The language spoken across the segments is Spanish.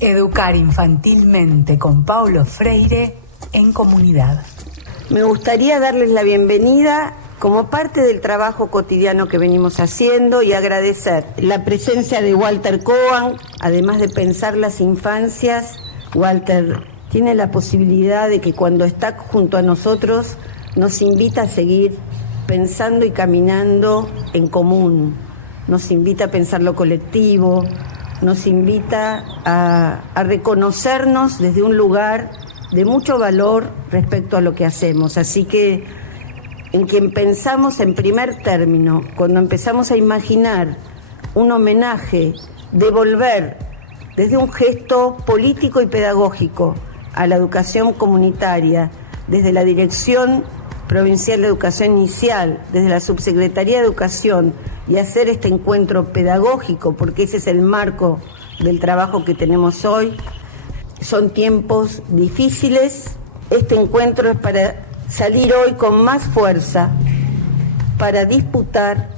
Educar infantilmente con Paulo Freire en comunidad. Me gustaría darles la bienvenida como parte del trabajo cotidiano que venimos haciendo y agradecer la presencia de Walter Cohen. Además de pensar las infancias, Walter tiene la posibilidad de que cuando está junto a nosotros nos invita a seguir pensando y caminando en común, nos invita a pensar lo colectivo, nos invita a reconocernos desde un lugar de mucho valor respecto a lo que hacemos. Así que en quien pensamos en primer término, cuando empezamos a imaginar un homenaje, devolver desde un gesto político y pedagógico a la educación comunitaria, desde la Dirección Provincial de Educación Inicial, desde la Subsecretaría de Educación, y hacer este encuentro pedagógico, porque ese es el marco del trabajo que tenemos hoy. Son tiempos difíciles. Este encuentro es para salir hoy con más fuerza, para disputar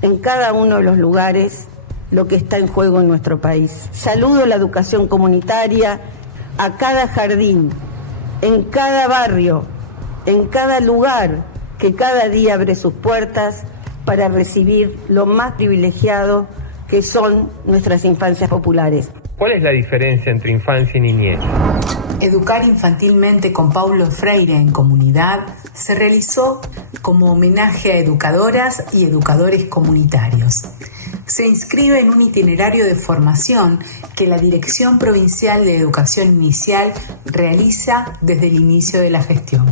en cada uno de los lugares lo que está en juego en nuestro país. Saludo la educación comunitaria a cada jardín, en cada barrio, en cada lugar que cada día abre sus puertas para recibir lo más privilegiado que son nuestras infancias populares. ¿Cuál es la diferencia entre infancia y niñez? Educar infantilmente con Paulo Freire en comunidad se realizó como homenaje a educadoras y educadores comunitarios. Se inscribe en un itinerario de formación que la Dirección Provincial de Educación Inicial realiza desde el inicio de la gestión.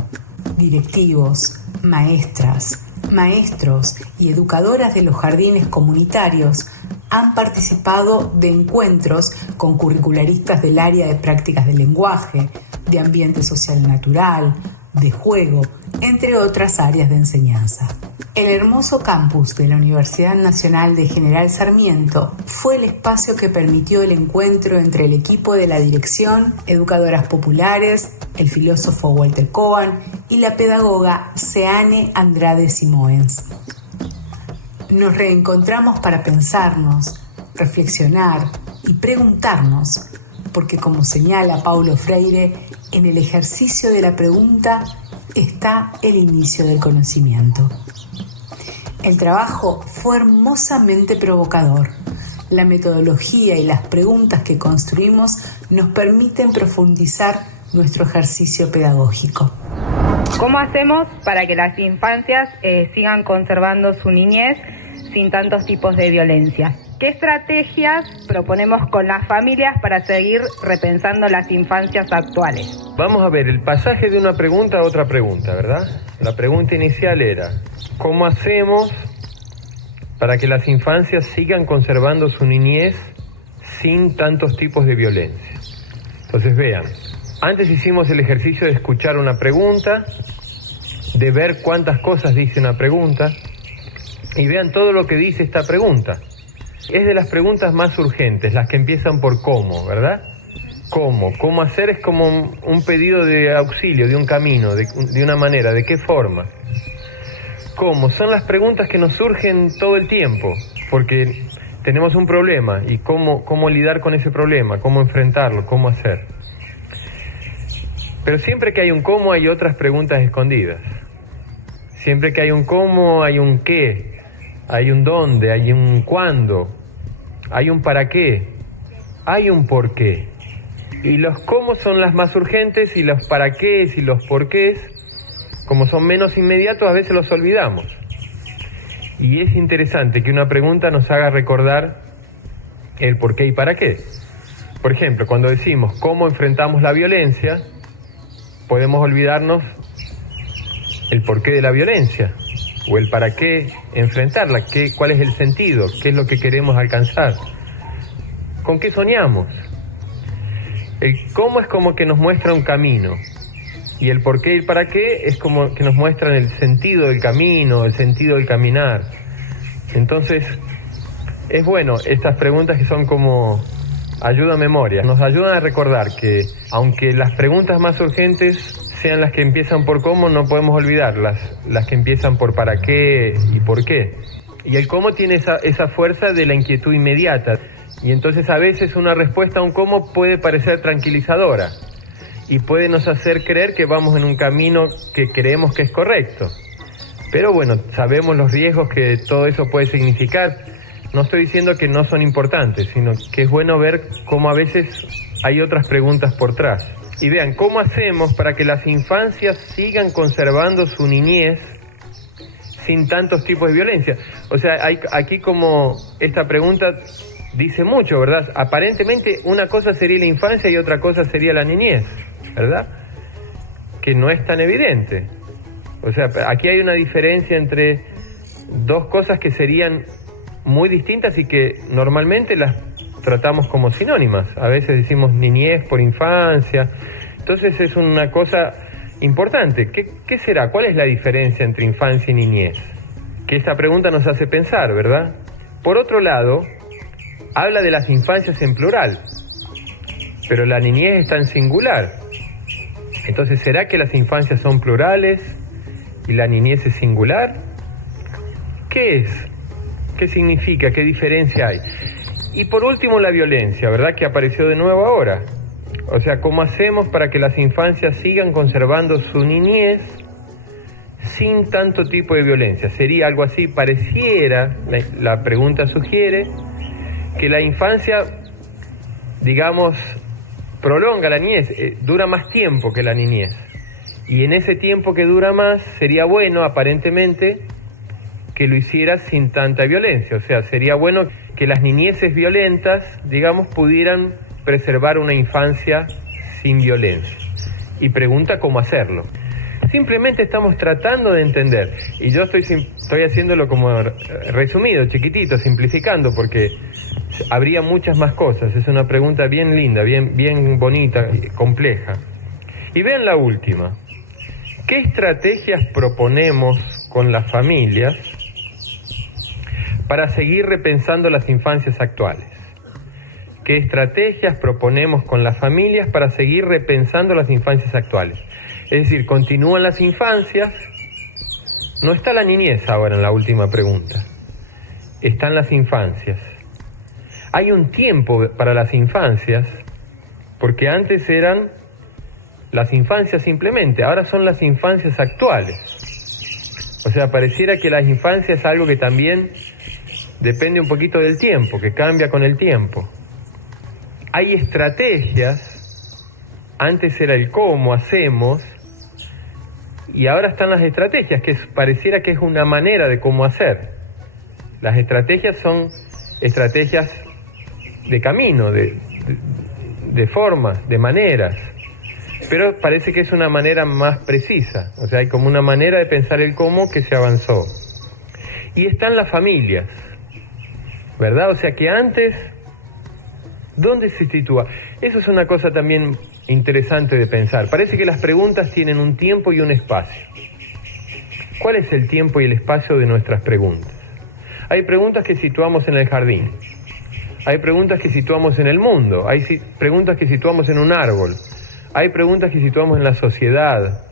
Directivos, maestras, maestros y educadoras de los jardines comunitarios han participado de encuentros con curricularistas del área de prácticas del lenguaje, de ambiente social natural, de juego, entre otras áreas de enseñanza. El hermoso campus de la Universidad Nacional de General Sarmiento fue el espacio que permitió el encuentro entre el equipo de la dirección, educadoras populares, el filósofo Walter Cohen y la pedagoga Seane Andrade Simoens. Nos reencontramos para pensarnos, reflexionar y preguntarnos, porque como señala Paulo Freire, en el ejercicio de la pregunta está el inicio del conocimiento. El trabajo fue hermosamente provocador. La metodología y las preguntas que construimos nos permiten profundizar nuestro ejercicio pedagógico. ¿Cómo hacemos para que las infancias sigan conservando su niñez sin tantos tipos de violencia? ¿Qué estrategias proponemos con las familias para seguir repensando las infancias actuales? Vamos a ver el pasaje de una pregunta a otra pregunta, ¿verdad? La pregunta inicial era: ¿cómo hacemos para que las infancias sigan conservando su niñez sin tantos tipos de violencia? Entonces vean, antes hicimos el ejercicio de escuchar una pregunta, de ver cuántas cosas dice una pregunta, y vean todo lo que dice esta pregunta. Es de las preguntas más urgentes, las que empiezan por cómo, ¿verdad? ¿Cómo hacer? Es como un pedido de auxilio, de un camino, de una manera, ¿de qué forma? ¿Cómo? Son las preguntas que nos surgen todo el tiempo, porque tenemos un problema, y cómo lidiar con ese problema, cómo enfrentarlo, cómo hacer. Pero siempre que hay un cómo hay otras preguntas escondidas. Siempre que hay un cómo hay un qué. Hay un dónde, hay un cuándo, hay un para qué, hay un por qué. Y los cómo son las más urgentes y los para qué y los por qué, como son menos inmediatos, a veces los olvidamos. Y es interesante que una pregunta nos haga recordar el por qué y para qué. Por ejemplo, cuando decimos cómo enfrentamos la violencia, podemos olvidarnos el porqué de la violencia. O el para qué enfrentarla, cuál es el sentido, qué es lo que queremos alcanzar, con qué soñamos. El cómo es como que nos muestra un camino, y el por qué y el para qué es como que nos muestran el sentido del camino, el sentido del caminar. Entonces, es bueno estas preguntas que son como ayuda a memoria, nos ayudan a recordar que aunque las preguntas más urgentes sean las que empiezan por cómo, no podemos olvidar las que empiezan por para qué y por qué. Y el cómo tiene esa fuerza de la inquietud inmediata. Y entonces a veces una respuesta a un cómo puede parecer tranquilizadora y puede nos hacer creer que vamos en un camino que creemos que es correcto. Pero bueno, sabemos los riesgos que todo eso puede significar. No estoy diciendo que no son importantes, sino que es bueno ver cómo a veces hay otras preguntas por detrás. Y vean, ¿cómo hacemos para que las infancias sigan conservando su niñez sin tantos tipos de violencia? O sea, hay aquí como esta pregunta dice mucho, ¿verdad? Aparentemente una cosa sería la infancia y otra cosa sería la niñez, ¿verdad? Que no es tan evidente. O sea, aquí hay una diferencia entre dos cosas que serían muy distintas y que normalmente las tratamos como sinónimas. A veces decimos niñez por infancia. Entonces es una cosa importante. ¿Qué será? ¿Cuál es la diferencia entre infancia y niñez? Que esta pregunta nos hace pensar, ¿verdad? Por otro lado, habla de las infancias en plural, pero la niñez está en singular. Entonces, ¿será que las infancias son plurales y la niñez es singular? ¿Qué es? ¿Qué significa? ¿Qué diferencia hay? Y por último, la violencia, ¿verdad? Que apareció de nuevo ahora. O sea, ¿cómo hacemos para que las infancias sigan conservando su niñez sin tanto tipo de violencia? Sería algo así, pareciera, la pregunta sugiere, que la infancia, digamos, prolonga la niñez, dura más tiempo que la niñez. Y en ese tiempo que dura más, sería bueno, aparentemente, que lo hiciera sin tanta violencia. O sea, sería bueno que las niñeces violentas, digamos, pudieran preservar una infancia sin violencia. Y pregunta cómo hacerlo. Simplemente estamos tratando de entender. Y yo estoy haciéndolo como resumido, chiquitito, simplificando, porque habría muchas más cosas. Es una pregunta bien linda, bien bonita, compleja. Y vean la última. ¿Qué estrategias proponemos con las familias para seguir repensando las infancias actuales? ¿Qué estrategias proponemos con las familias para seguir repensando las infancias actuales? Es decir, continúan las infancias, no está la niñez ahora en la última pregunta, están las infancias. Hay un tiempo para las infancias, porque antes eran las infancias simplemente, ahora son las infancias actuales. O sea, pareciera que la infancia es algo que también depende un poquito del tiempo, que cambia con el tiempo. Hay estrategias, antes era el cómo hacemos, y ahora están las estrategias, que pareciera que es una manera de cómo hacer. Las estrategias son estrategias de camino, de formas, de maneras, pero parece que es una manera más precisa. O sea, hay como una manera de pensar el cómo que se avanzó. Y están las familias, ¿verdad? O sea que antes, ¿dónde se sitúa? Eso es una cosa también interesante de pensar. Parece que las preguntas tienen un tiempo y un espacio. ¿Cuál es el tiempo y el espacio de nuestras preguntas? Hay preguntas que situamos en el jardín. Hay preguntas que situamos en el mundo. Hay preguntas que situamos en un árbol. Hay preguntas que situamos en la sociedad.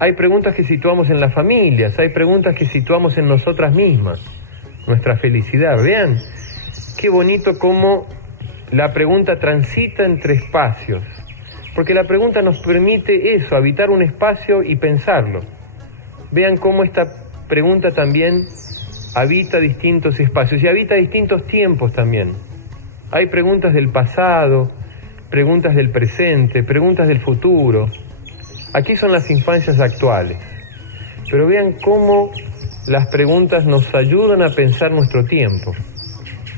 Hay preguntas que situamos en las familias. Hay preguntas que situamos en nosotras mismas. Nuestra felicidad. Vean qué bonito cómo la pregunta transita entre espacios. Porque la pregunta nos permite eso, habitar un espacio y pensarlo. Vean cómo esta pregunta también habita distintos espacios y habita distintos tiempos también. Hay preguntas del pasado, preguntas del presente, preguntas del futuro. Aquí son las infancias actuales. Pero vean cómo las preguntas nos ayudan a pensar nuestro tiempo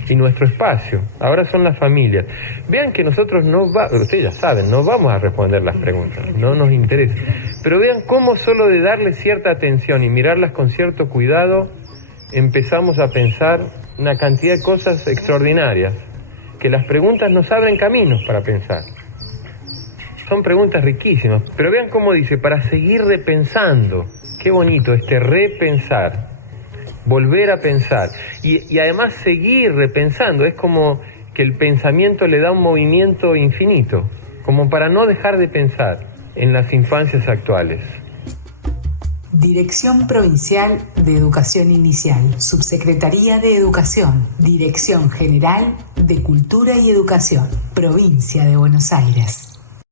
y nuestro espacio. Ahora son las familias. Vean que nosotros ustedes ya saben, no vamos a responder las preguntas, no nos interesa. Pero vean cómo solo de darle cierta atención y mirarlas con cierto cuidado, empezamos a pensar una cantidad de cosas extraordinarias, que las preguntas nos abren caminos para pensar. Son preguntas riquísimas, pero vean cómo dice, para seguir repensando. Qué bonito repensar, volver a pensar, y además seguir repensando. Es como que el pensamiento le da un movimiento infinito, como para no dejar de pensar en las infancias actuales. Dirección Provincial de Educación Inicial, Subsecretaría de Educación, Dirección General de Cultura y Educación, Provincia de Buenos Aires.